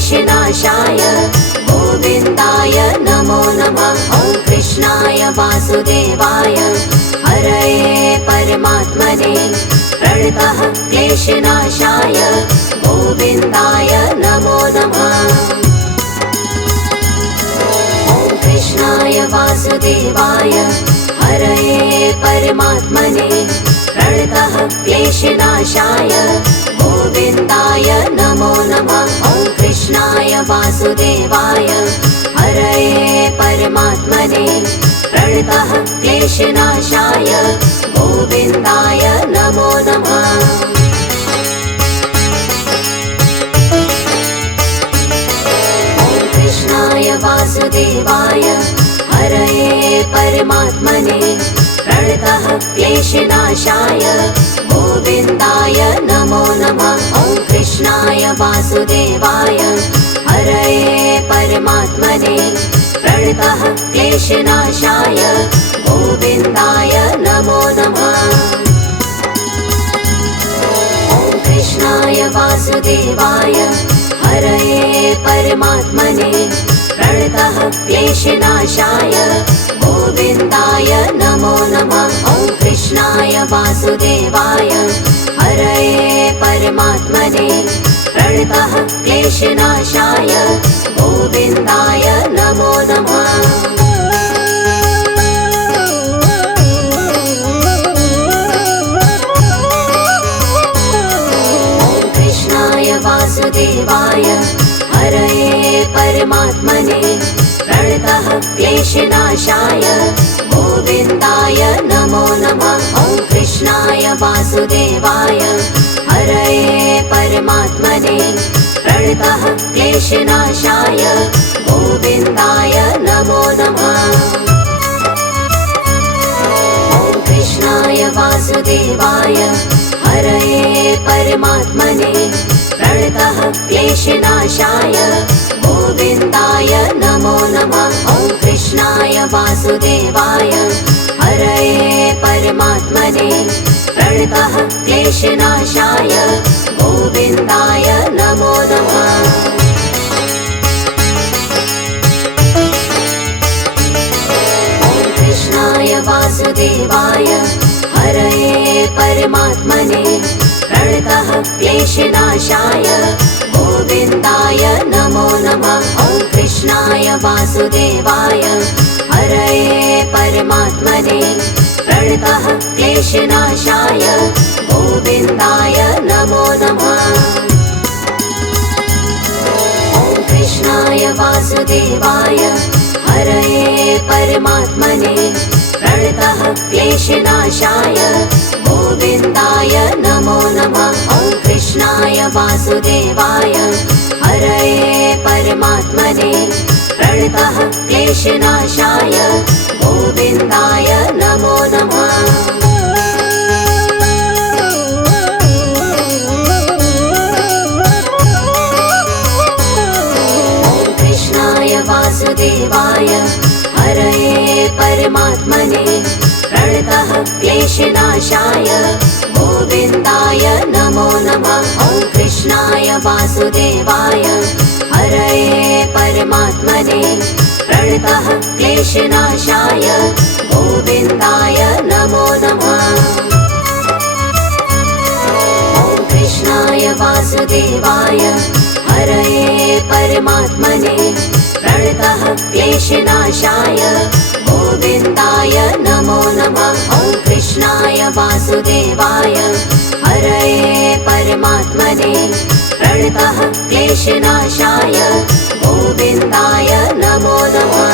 क्लेशनाशाय गोविन्दाय नमो नमः। ॐ कृष्णाय वासुदेवाय हरये परमात्मने प्रणतः क्लेशनाशाय गोविन्दाय नमो नमः। ॐ कृष्णाय वासुदेवाय हरये परमात्मने प्रणतः क्लेशनाशाय गोविन्दाय नमो नमः। ॐ कृष्णाय वासुदेवाय हरये परमात्मने प्रणतः क्लेशनाशाय गोविन्दाय नमो नमः। ॐ कृष्णाय वासुदेवाय हरये परमात्मने प्रणतः क्लेशनाशाय गोविन्दाय नमो नमः। ॐ कृष्णाय वासुदेवाय हरये परमात्मने प्रणतः क्लेशनाशाय गोविन्दाय नमो नमः। ॐ कृष्णाय वासुदेवाय हरये परमात्मने प्रणतः क्लेशनाशाय गोविन्दाय नमो नमः। ॐ कृष्णाय वासुदेवाय हरये परमात्मने प्रणतः क्लेशनाशाय गोविन्दाय नमो नमः। ॐ कृष्णाय वासुदेवाय हरये परमात्मने प्रणतः क्लेशनाशाय गोविन्दाय नमो नमः। ॐ कृष्णाय वासुदेवाय हरये परमात्मने प्रणतः क्लेशनाशाय गोविन्दाय नमो नमः। ॐ कृष्णाय वासुदेवाय हरये परमात्मने प्रणतः क्लेशनाशाय गोविन्दाय नमो नमः। ॐ कृष्णाय वासुदेवाय हरये परमात्मने प्रणतः क्लेशनाशाय गोविन्दाय नमो नमः। ॐ कृष्णाय वासुदेवाय हरये परमात्मने प्रणतः क्लेशनाशाय गोविन्दाय नमो नमः। ॐ कृष्णाय वासुदेवाय हरये परमात्मने प्रणतः क्लेशनाशाय गोविन्दाय नमो नमः। ॐ कृष्णाय वासुदेवाय हरये परमात्मने प्रणतः क्लेशनाशाय गोविन्दाय नमो नमः। ॐ कृष्णाय वासुदेवाय हरये परमात्मने प्रणतः क्लेशनाशाय गोविन्दाय नमो नमः। ॐ कृष्णाय वासुदेवाय हरये परमात्मने प्रणतः क्लेशनाशाय गोविन्दाय नमो नमः। ॐ कृष्णाय वासुदेवाय हरये परमात्मने प्रणतः क्लेशनाशाय गोविन्दाय नमो नमः। ॐ कृष्णाय वासुदेवाय हरये परमात्मने प्रणतः क्लेशनाशाय गोविन्दाय नमो नमः। ॐ कृष्णाय वासुदेवाय हरये परमात्मने प्रणतः क्लेशनाशाय गोविन्दाय नमो नमः।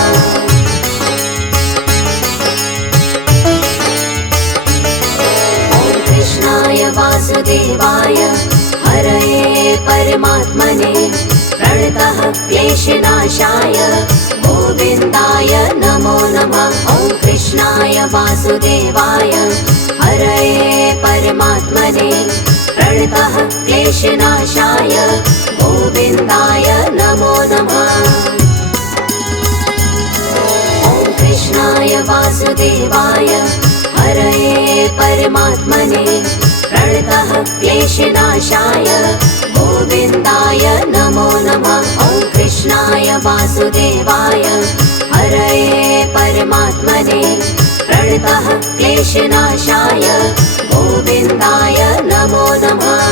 ॐ कृष्णाय वासुदेवाय हरये परमात्मने प्रणतः क्लेशनाशाय गोविन्दाय नमो नमः। ॐ कृष्णाय वासुदेवाय हरये परमात्मने प्रणतः क्लेशनाशाय गोविन्दाय नमो नमः। ॐ कृष्णाय वासुदेवाय हरये परमात्मने प्रणतः क्लेशनाशाय गोविन्दाय नमो नमः। वासुदेवाय हरये परमात्मने प्रणतः क्लेशनाशाय गोविन्दाय नमो नमः।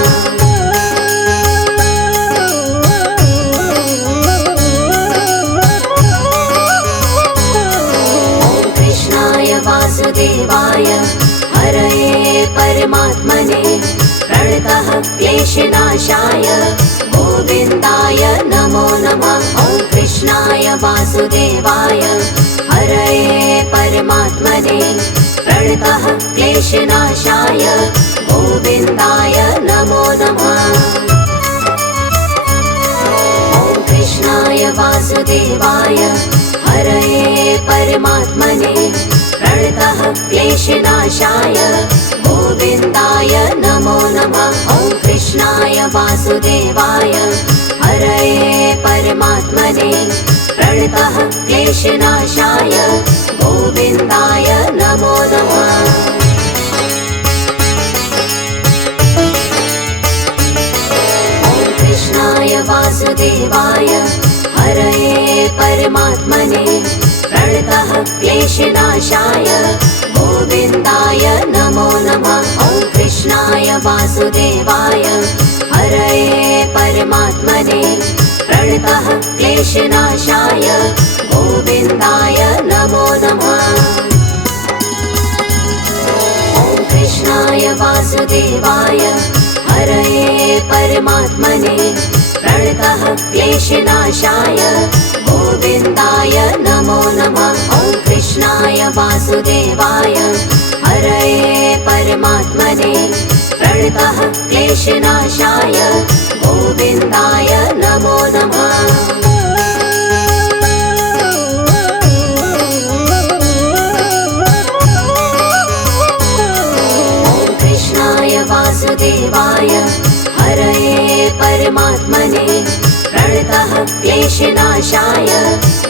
वासुदेवाय हरये परमात्मने प्रणतः क्लेशनाशाय गोविन्दाय नमो नमः। ॐ कृष्णाय वासुदेवाय हरये परमात्मने प्रणतः क्लेशनाशाय गोविन्दाय नमो नमः। ॐ कृष्णाय वासुदेवाय हरये परमात्मने प्रणतः क्लेशनाशाय गोविन्दाय नमो नमः। ॐ कृष्णाय वासुदेवाय हरये परमात्मने प्रणतः क्लेशनाशाय गोविन्दाय नमो नमः। ॐ कृष्णाय वासुदेवाय हरये परमात्मने प्रणतः क्लेशनाशाय गोविन्दाय नमो नमः। ॐ कृष्णाय वासुदेवाय हरये परमात्मने प्रणतः क्लेशनाशाय गोविन्दाय नमो नमः। ॐ कृष्णाय वासुदेवाय हरये परमात्मने प्रणतः क्लेशनाशाय गोविन्दाय नमो नमः। ॐ कृष्णाय वासुदेवाय हरये परमात्मने प्रणतः क्लेशनाशाय गोविन्दाय नमो नमः। ॐ कृष्णाय वासुदेवाय हरये परमात्मने प्रणतः क्लेशनाशाय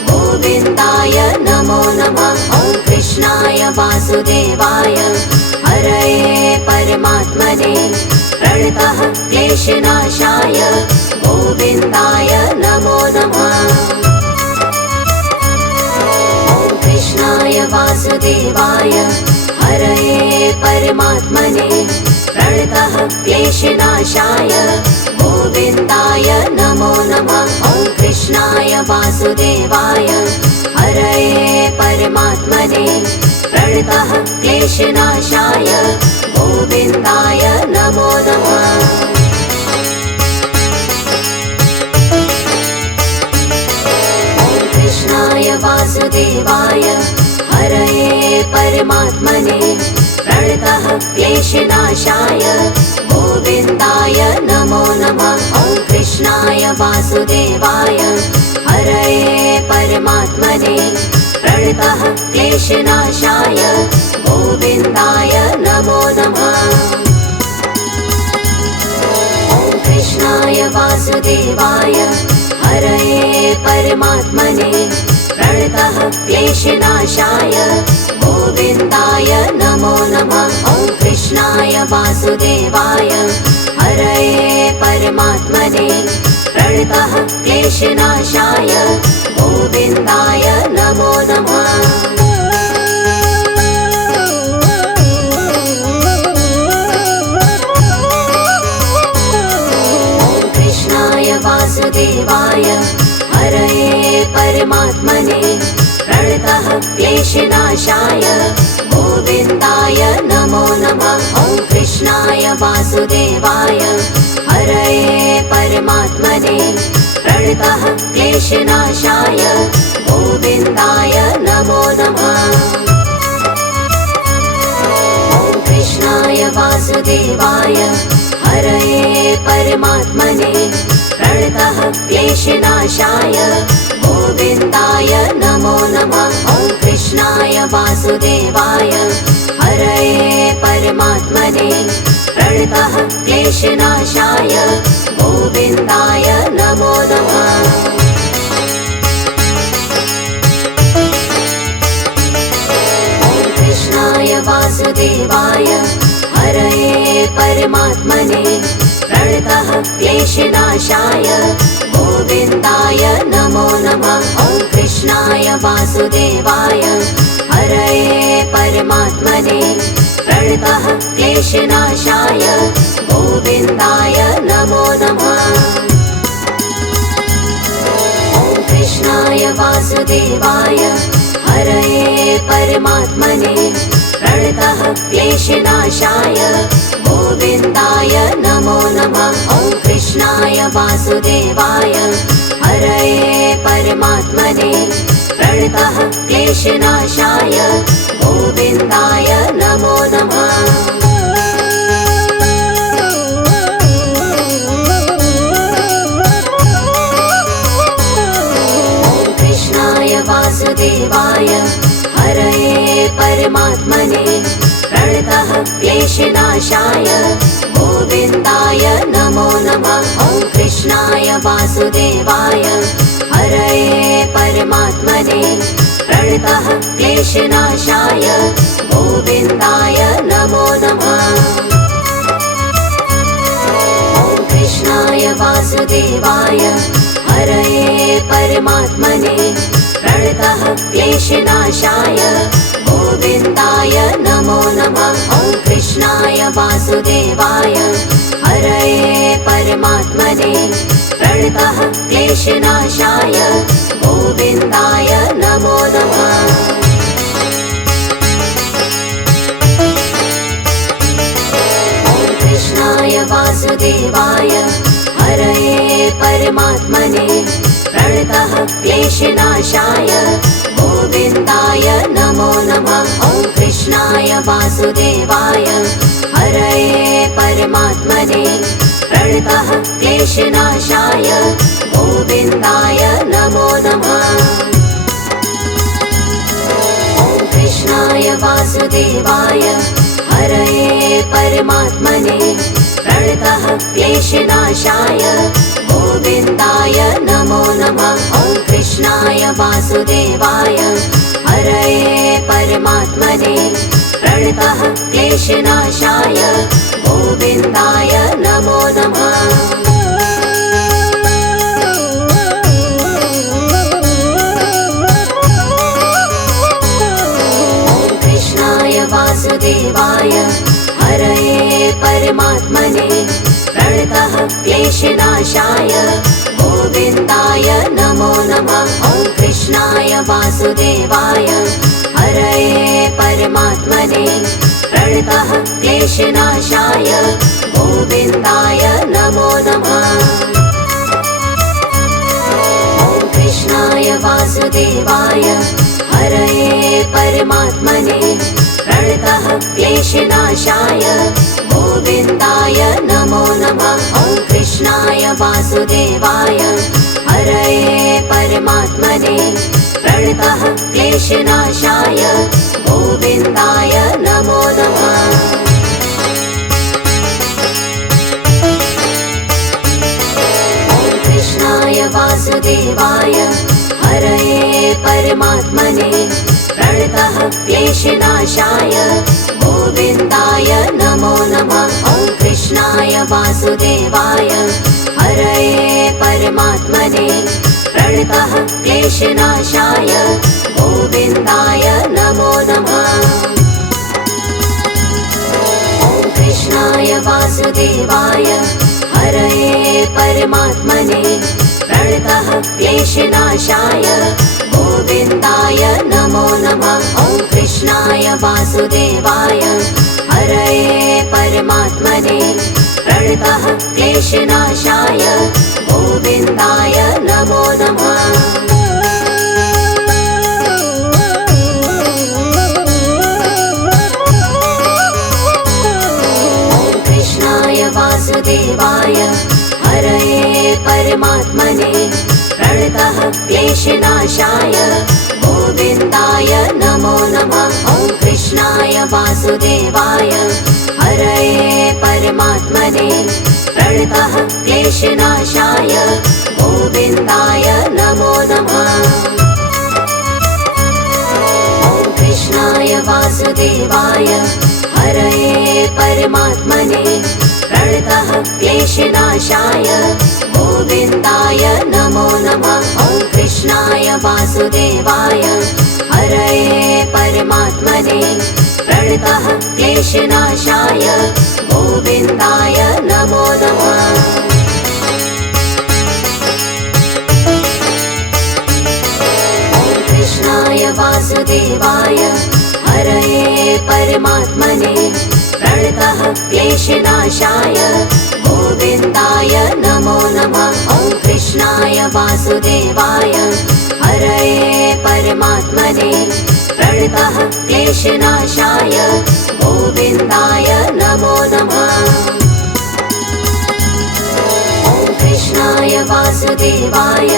गोविन्दाय नमो नमः। ॐ कृष्णाय वासुदेवाय हरये परमात्मने प्रणतः क्लेशनाशाय गोविन्दाय नमो नमः। ॐ कृष्णाय वासुदेवाय हरये परमात्मने प्रणतः क्लेशनाशाय गोविन्दाय नमो नमः। ॐ कृष्णाय वासुदेवाय हरये परमात्मने प्रणतः क्लेशनाशाय गोविन्दाय नमो नमः। ॐ कृष्णाय वासुदेवाय हरये परमात्मने प्रणतः क्लेशनाशाय गोविन्दाय नमो नमः। ॐ कृष्णाय वासुदेवाय हरये परमात्मने प्रणतः क्लेशनाशाय गोविन्दाय नमो नमः। ॐ कृष्णाय वासुदेवाय हरये परमात्मने प्रणतः क्लेशनाशाय गोविन्दाय नमो नमः। ॐ कृष्णाय वासुदेवाय हरये परमात्मने प्रणतः क्लेशनाशाय गोविन्दाय नमो नमः। ॐ कृष्णाय वासुदेवाय हरये परमात्मने प्रणतः क्लेशनाशाय गोविन्दाय नमो नमः। ॐ कृष्णाय वासुदेवाय हरये परमात्मने प्रणतः क्लेशनाशाय गोविन्दाय नमो नमः। ॐ कृष्णाय वासुदेवाय हरये परमात्मने प्रणतः क्लेशनाशाय गोविन्दाय नमो नमः। ॐ कृष्णाय वासुदेवाय हरये परमात्मने प्रणतः क्लेशनाशाय गोविन्दाय नमो नमः। ॐ कृष्णाय वासुदेवाय हरये परमात्मने प्रणतः क्लेशनाशाय गोविन्दाय नमो नमः। वासुदेवाय हरये परमात्मने प्रणतः क्लेशनाशाय गोविन्दाय नमो नमः। ॐ कृष्णाय वासुदेवाय हरये परमात्मने प्रणतः क्लेशनाशाय गोविन्दाय नमो नमः। ॐ कृष्णाय वासुदेवाय हरये परमात्मने प्रणतः क्लेशनाशाय गोविन्दाय नमो नमः। ॐ कृष्णाय वासुदेवाय हरये परमात्मने प्रणतः क्लेशनाशाय गोविन्दाय नमो नमः। ॐ कृष्णाय वासुदेवाय हरये परमात्मने प्रणतः क्लेशनाशाय गोविन्दाय नमो नमः। ॐ कृष्णाय वासुदेवाय हरये परमात्मने प्रणतः क्लेशनाशाय गोविन्दाय नमो नमः। ॐ कृष्णाय वासुदेवाय हरये परमात्मने प्रणतः क्लेशनाशाय गोविन्दाय नमो नमः। ॐ कृष्णाय वासुदेवाय हरये परमात्मने प्रणतः क्लेशनाशाय गोविन्दाय नमो नमः। ॐ कृष्णाय वासुदेवाय हरये परमात्मने प्रणतः क्लेशनाशाय गोविन्दाय नमो नमः। ॐ कृष्णाय वासुदेवाय हरये परमात्मने प्रणतः क्लेशनाशाय गोविन्दाय नमो नमः। ॐ कृष्णाय वासुदेवाय हरये परमात्मने प्रणतः क्लेशनाशाय गोविन्दाय नमो नमः। ॐ कृष्णाय वासुदेवाय हरये परमात्मने प्रणतः क्लेशनाशाय गोविन्दाय नमो नमः। ॐ कृष्णाय वासुदेवाय हरये परमात्मने प्रणतः क्लेशनाशाय गोविन्दाय नमो नमः। ॐ कृष्णाय वासुदेवाय हरये परमात्मने प्रणतः क्लेशनाशाय गोविन्दाय नमो नमः। ॐ कृष्णाय वासुदेवाय हरये परमात्मने प्रणतः क्लेशनाशाय गोविन्दाय नमो नमः। ॐ कृष्णाय वासुदेवाय हरये परमात्मने प्रणतः क्लेशनाशाय गोविन्दाय नमो नमः। ॐ कृष्णाय वासुदेवाय हरये परमात्मने प्रणतः क्लेशनाशाय गोविन्दाय नमो नमः। ॐ कृष्णाय वासुदेवाय हरये परमात्मने प्रणतः क्लेशनाशाय गोविन्दाय नमो नमः। ॐ कृष्णाय वासुदेवाय हरये परमात्मने प्रणतः क्लेशनाशाय गोविन्दाय नमो नमः। ॐ कृष्णाय वासुदेवाय हरये परमात्मने प्रणतः क्लेशनाशाय गोविन्दाय नमो नमः। ॐ कृष्णाय वासुदेवाय हरये परमात्मने प्रणतः क्लेशनाशाय गोविन्दाय नमो नमः। ॐ कृष्णाय वासुदेवाय हरये परमात्मने प्रणतः क्लेशनाशाय गोविन्दाय नमो नमः। ॐ कृष्णाय कृष्णाय वासुदेवाय हरये परमात्मने प्रणतः क्लेशनाशाय गोविन्दाय नमो नमः। कृष्णाय वासुदेवाय हरये परमात्मने प्रणतः क्लेशनाशाय गोविन्दाय नमो नमः। ॐ कृष्णाय वासुदेवाय हरये परमात्मने प्रणतः क्लेशनाशाय गोविन्दाय नमो नमः। ॐ कृष्णाय वासुदेवाय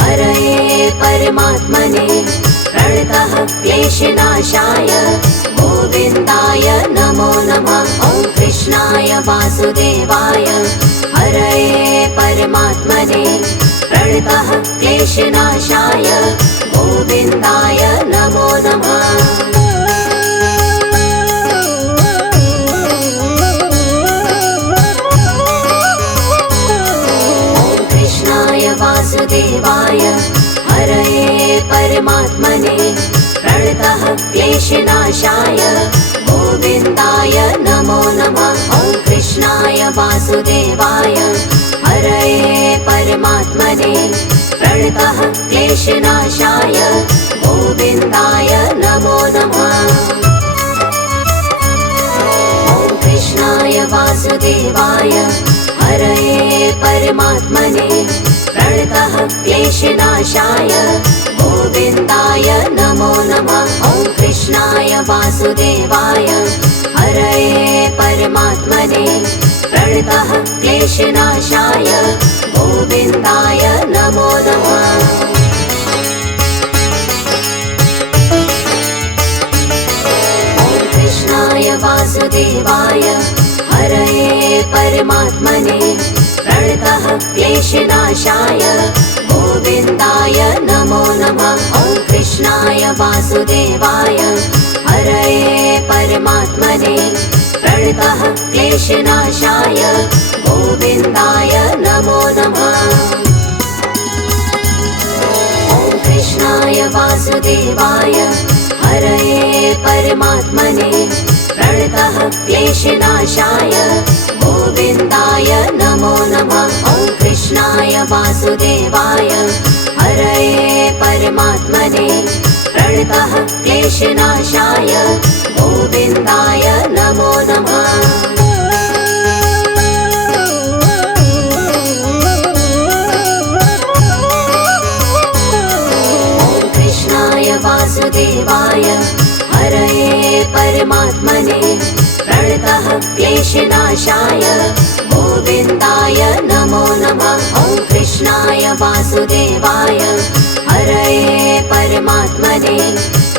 हरये परमात्मने प्रणतः क्लेशनाशाय गोविन्दाय नमो नमः। ॐ कृष्णाय वासुदेवाय हरये परमात्मने प्रणतः क्लेशनाशाय गोविन्दाय नमो नमः। वासुदेवाय हरये परमात्मने प्रणतः क्लेशनाशाय गोविन्दाय नमो नमः। ॐ कृष्णाय वासुदेवाय हरये परमात्मने प्रणतः क्लेशनाशाय गोविन्दाय नमो नमः। ॐ कृष्णाय वासुदेवाय हरये परमात्मने प्रणतः क्लेशनाशाय गोविन्दाय नमो नमः। ॐ कृष्णाय वासुदेवाय हरये परमात्मने प्रणतः क्लेशनाशाय गोविन्दाय नमो नमः। ॐ कृष्णाय वासुदेवाय हरये परमात्मने प्रणतः क्लेशनाशाय गोविन्दाय नमो नमः। ॐ कृष्णाय वासुदेवाय हरये परमात्मने प्रणतः क्लेशनाशाय गोविन्दाय नमो नमः। ॐ कृष्णाय वासुदेवाय हरये परमात्मने प्रणतः क्लेशनाशाय गोविन्दाय नमो नमः। ॐ कृष्णाय वासुदेवाय हरये परमात्मने प्रणतः क्लेशनाशाय गोविन्दाय नमो नमः। ॐ कृष्णाय वासुदेवाय हरये परमात्मने प्रणतः क्लेशनाशाय गोविन्दाय नमो नमः। ॐ कृष्णाय वासुदेवाय हरये परमात्मने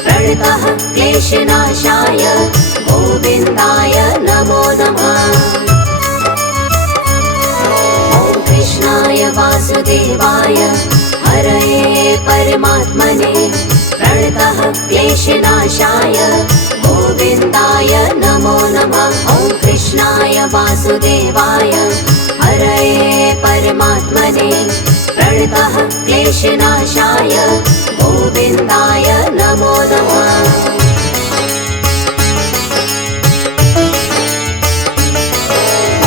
प्रणतः क्लेशनाशाय गोविन्दाय नमो नमः। ॐ कृष्णाय वासुदेवाय हरये परमात्मने प्रणतः क्लेशनाशाय गोविन्दाय नमो नमः। ॐ कृष्णाय वासुदेवाय हरये परमात्मने प्रणतः क्लेशनाशाय गोविन्दाय नमो नमः।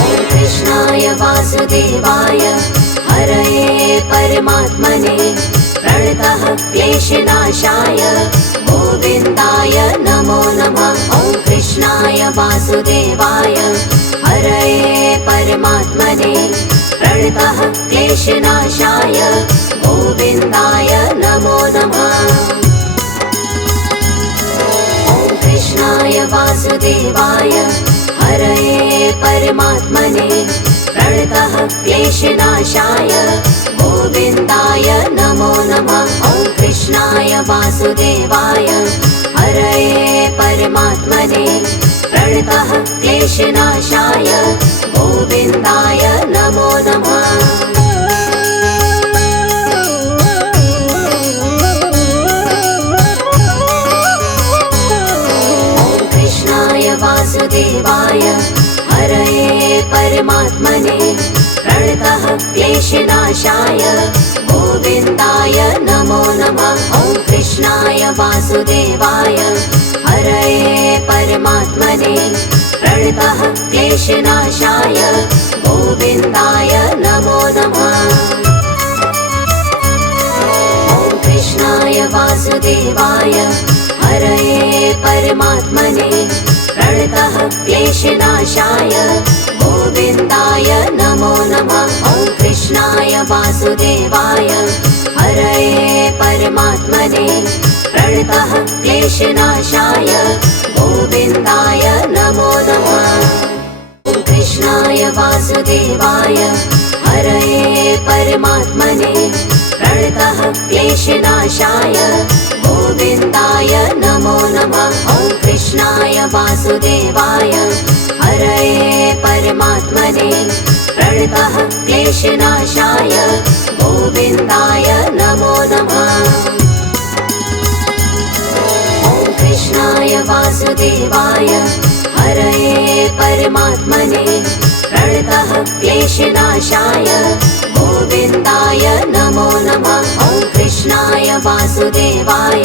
ॐ कृष्णाय वासुदेवाय हरये परमात्मने प्रणतः क्लेशनाशाय गोविन्दाय नमो नमः। ॐ कृष्णाय वासुदेवाय हरये परमात्मने प्रणतः क्लेशनाशाय गोविन्दाय नमो नमः। ॐ कृष्णाय वासुदेवाय हरये परमात्मने प्रणतः क्लेशनाशाय गोविन्दाय नमो नमः। ॐ कृष्णाय वासुदेवाय हरये परमात्मने प्रणतः क्लेशनाशाय गोविन्दाय नमो नमः। ॐ कृष्णाय वासुदेवाय हरये परमात्मने प्रणतः क्लेशनाशाय गोविन्दाय नमो वासुदेवाय हरये परमात्मने प्रणतः क्लेशनाशाय गोविन्दाय नमो नमः। ॐ कृष्णाय वासुदेवाय हरये परमात्मने प्रणतः क्लेशनाशाय गोविन्दाय नमो नमः। ॐ कृष्णाय वासुदेवाय हरये परमात्मने प्रणतः क्लेशनाशाय गोविन्दाय नमो नमः। ॐ कृष्णाय वासुदेवाय हरये परमात्मने प्रणतः क्लेशनाशाय गोविन्दाय नमो नमः। ॐ कृष्णाय वासुदेवाय हरये परमात्मने प्रणतः क्लेशनाशाय गोविन्दाय नमो नमः। ॐ कृष्णाय वासुदेवाय हरये परमात्मने प्रणतः क्लेशनाशाय गोविन्दाय नमो नमः। ॐ कृष्णाय वासुदेवाय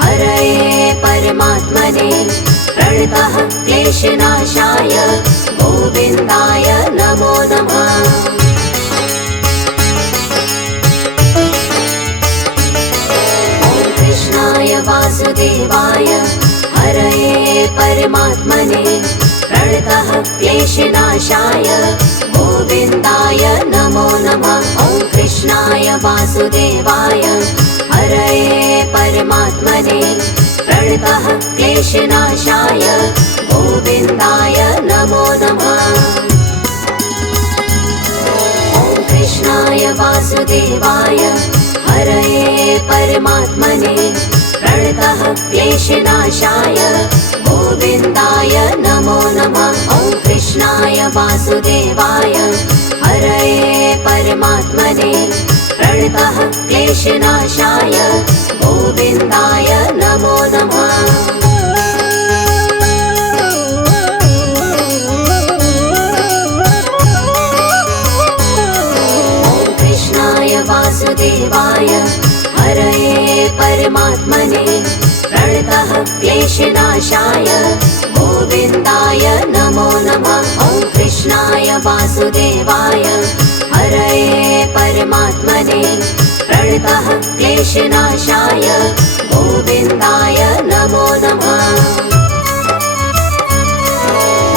हरये परमात्मने प्रणतः क्लेशनाशाय गोविन्दाय नमो नमः। ॐ कृष्णाय वासुदेवाय हरये परमात्मने प्रणतः क्लेशनाशाय गोविन्दाय नमो नमः। ॐ कृष्णाय वासुदेवाय हरये परमात्मने प्रणतः क्लेशनाशाय गोविन्दाय नमो नमः। ॐ कृष्णाय वासुदेवाय हरये परमात्मने प्रणतः क्लेशनाशाय गोविन्दाय नमो नमः। ॐ कृष्णाय वासुदेवाय हरये परमात्मने प्रणतः क्लेशनाशाय गोविन्दाय नमो नमः। ॐ कृष्णाय वासुदेवाय हरये परमात्मने प्रणतः क्लेशनाशाय गोविन्दाय नमो नमः। ॐ कृष्णाय वासुदेवाय हरये परमात्मने प्रणतः क्लेशनाशाय गोविन्दाय नमो नमः।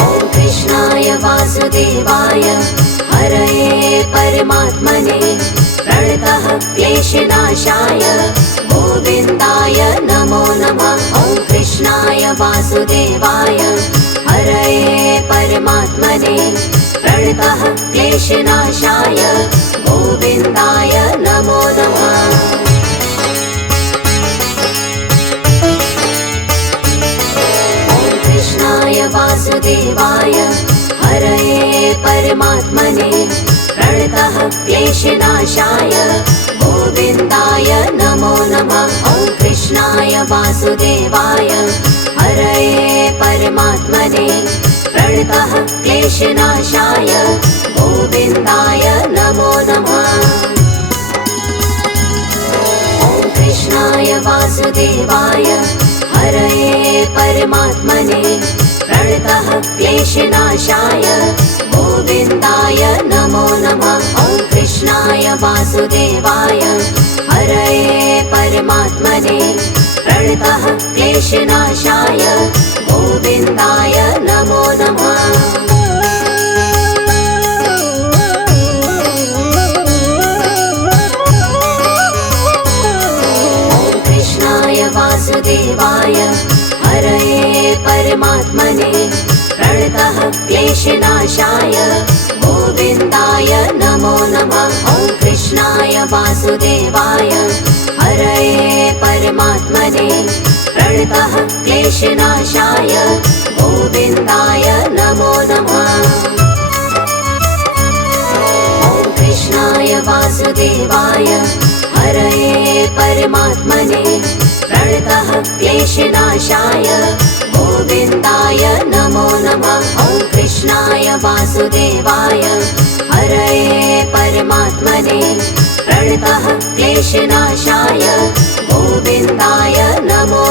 ॐ कृष्णाय वासुदेवाय हरये परमात्मने प्रणतः क्लेशनाशाय गोविन्दाय नमो नमः। ॐ कृष्णाय वासुदेवाय हरये परमात्मने प्रणतः क्लेशनाशाय गोविन्दाय नमो नमः। ॐ कृष्णाय वासुदेवाय हरये परमात्मने प्रणतः क्लेशनाशाय गोविन्दाय नमो नमः। ॐ कृष्णाय वासुदेवाय हरये परमात्मने प्रणतः क्लेशनाशाय गोविन्दाय नमो नमः। ॐ कृष्णाय वासुदेवाय हरये परमात्मने प्रणतः क्लेशनाशाय गोविन्दाय नमो नमः। ॐ कृष्णाय वासुदेवाय हरये परमात्मने प्रणतः क्लेशनाशाय गोविन्दाय नमो नमः। ॐ कृष्णाय वासुदेवाय हरये परमात्मने प्रणतः क्लेशनाशाय गोविन्दाय नमो नमः। ॐ कृष्णाय वासुदेवाय हरये परमात्मने प्रणतः क्लेशनाशाय गोविन्दाय नमो नमः। ॐ कृष्णाय वासुदेवाय हरये परमात्मने प्रणतः क्लेशनाशाय गोविन्दाय नमो नमः। ॐ कृष्णाय वासुदेवाय हरये परमात्मने प्रणतः क्लेशनाशाय गोविन्दाय नमो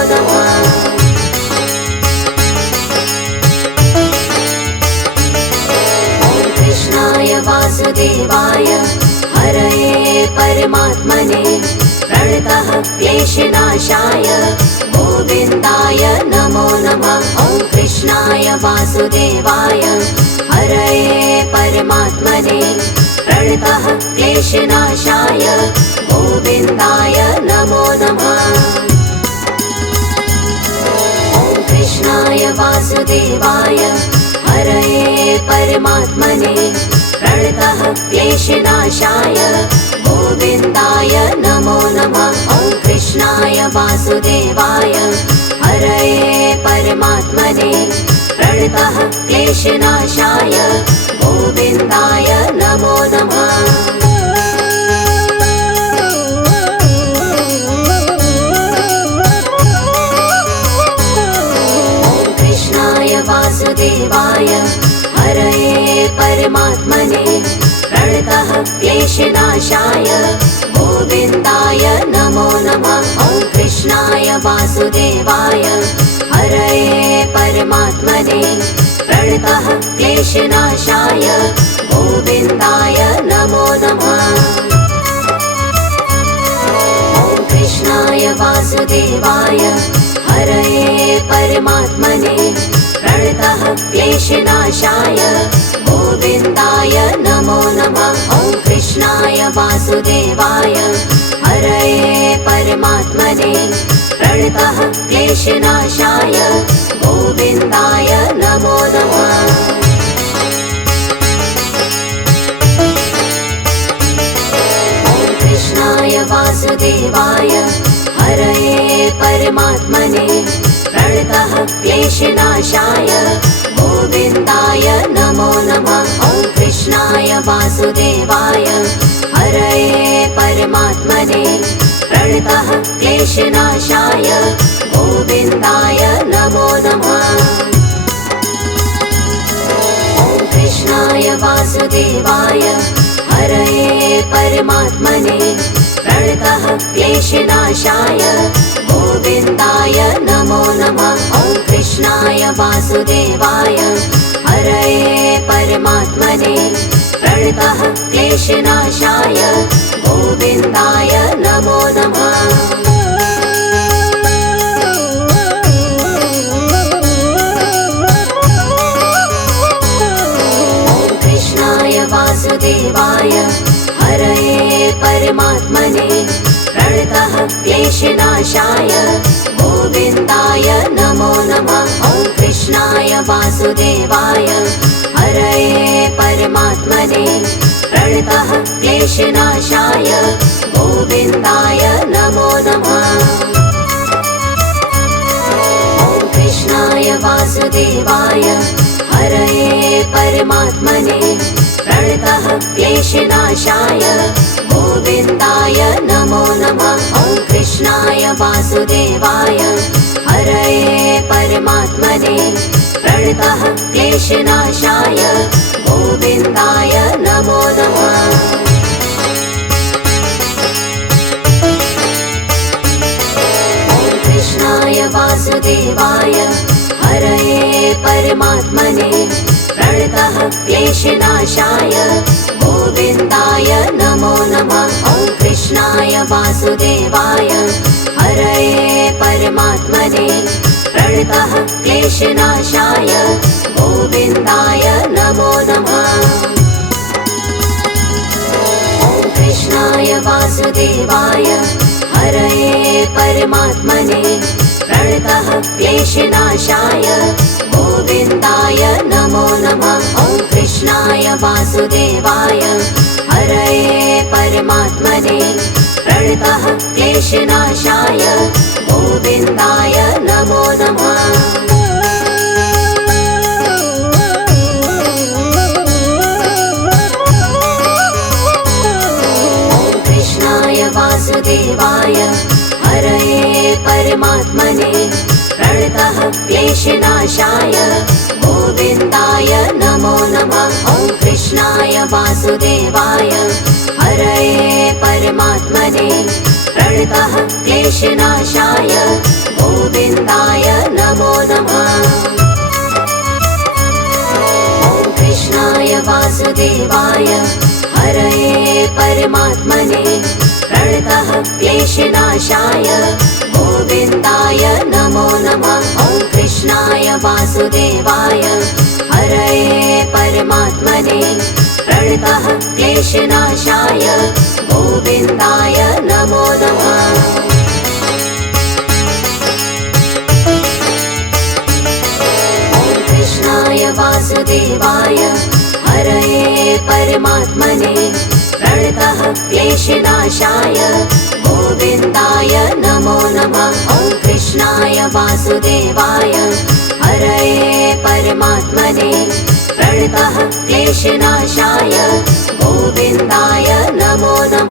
वासुदेवाय हरये परमात्मने प्रणतः क्लेशनाशाय गोविन्दाय नमो नमः। ॐ कृष्णाय वासुदेवाय हरये परमात्मने प्रणतः क्लेशनाशाय गोविन्दाय नमो नमः। ॐ कृष्णाय वासुदेवाय हरये परमात्मने प्रणतः क्लेशनाशाय गोविन्दाय नमो नमः। ॐ कृष्णाय वासुदेवाय हरये परमात्मने प्रणतः क्लेशनाशाय गोविन्दाय नमो नमः। ॐ कृष्णाय वासुदेवाय हरये परमात्मने प्रणतः क्लेशनाशाय गोविन्दाय नमो नमः। ॐ कृष्णाय वासुदेवाय हरये परमात्मने प्रणतः क्लेशनाशाय गोविन्दाय नमो नमः। ॐ कृष्णाय वासुदेवाय हरये परमात्मने प्रणतः क्लेशनाशाय गोविन्दाय नमो नमः। ॐ कृष्णाय वासुदेवाय हरये परमात्मने प्रणतः क्लेशनाशाय गोविन्दाय नमो नमः। ॐ कृष्णाय वासुदेवाय हरये परमात्मने प्रणतः क्लेशनाशाय गोविन्दाय नमो नमः। ॐ कृष्णाय वासुदेवाय हरये परमात्मने प्रणतः क्लेशनाशाय गोविन्दाय नमो नमः। ॐ कृष्णाय वासुदेवाय हरये परमात्मने प्रणतः क्लेशनाशाय गोविन्दाय नमो नमः। ॐ कृष्णाय वासुदेवाय हरये परमात्मने प्रणतः क्लेशनाशाय गोविन्दाय नमो नमः। ॐ कृष्णाय वासुदेवाय हरये परमात्मने प्रणतः क्लेशनाशाय गोविन्दाय नमो नमः। ॐ कृष्णाय वासुदेवाय हरये परमात्मने प्रणतः क्लेशनाशाय गोविन्दाय नमो नमः। ॐ कृष्णाय वासुदेवाय हरये परमात्मने प्रणतः क्लेशनाशाय गोविन्दाय नमो नमः। ॐ कृष्णाय वासुदेवाय हरये परमात्मने प्रणतः क्लेशनाशाय गोविन्दाय नमो नमः। ॐ कृष्णाय वासुदेवाय हरये परमात्मने प्रणतः क्लेशनाशाय गोविन्दाय नमो नमः। ॐ कृष्णाय वासुदेवाय हरये परमात्मने प्रणतः क्लेशनाशाय गोविन्दाय नमो नमः। ॐ कृष्णाय वासुदेवाय हरये परमात्मने प्रणतः क्लेशनाशाय गोविन्दाय नमो नमः। ॐ कृष्णाय वासुदेवाय हरये परमात्मने प्रणतः क्लेशनाशाय गोविन्दाय नमो नमः। ॐ कृष्णाय वासुदेवाय हरये परमात्मने प्रणतः क्लेशनाशाय गोविन्दाय नमो नमः। ॐ कृष्णाय वासुदेवाय हरये परमात्मने प्रणतः क्लेशनाशाय गोविन्दाय नमो नमः। ॐ कृष्णाय वासुदेवाय हरये हरये परमात्मने प्रणतः क्लेशनाशाय गोविन्दाय नमो नमः। ॐ कृष्णाय वासुदेवाय हरये परमात्मने प्रणतः क्लेशनाशाय गोविन्दाय नमो नमः। कृष्णाय वासुदेवाय हरये परमात्मने प्रणतः क्लेशनाशाय गोविन्दाय नमो नमः। ॐ कृष्णाय वासुदेवाय हरये परमात्मने प्रणतः क्लेशनाशाय गोविन्दाय नमो नमः।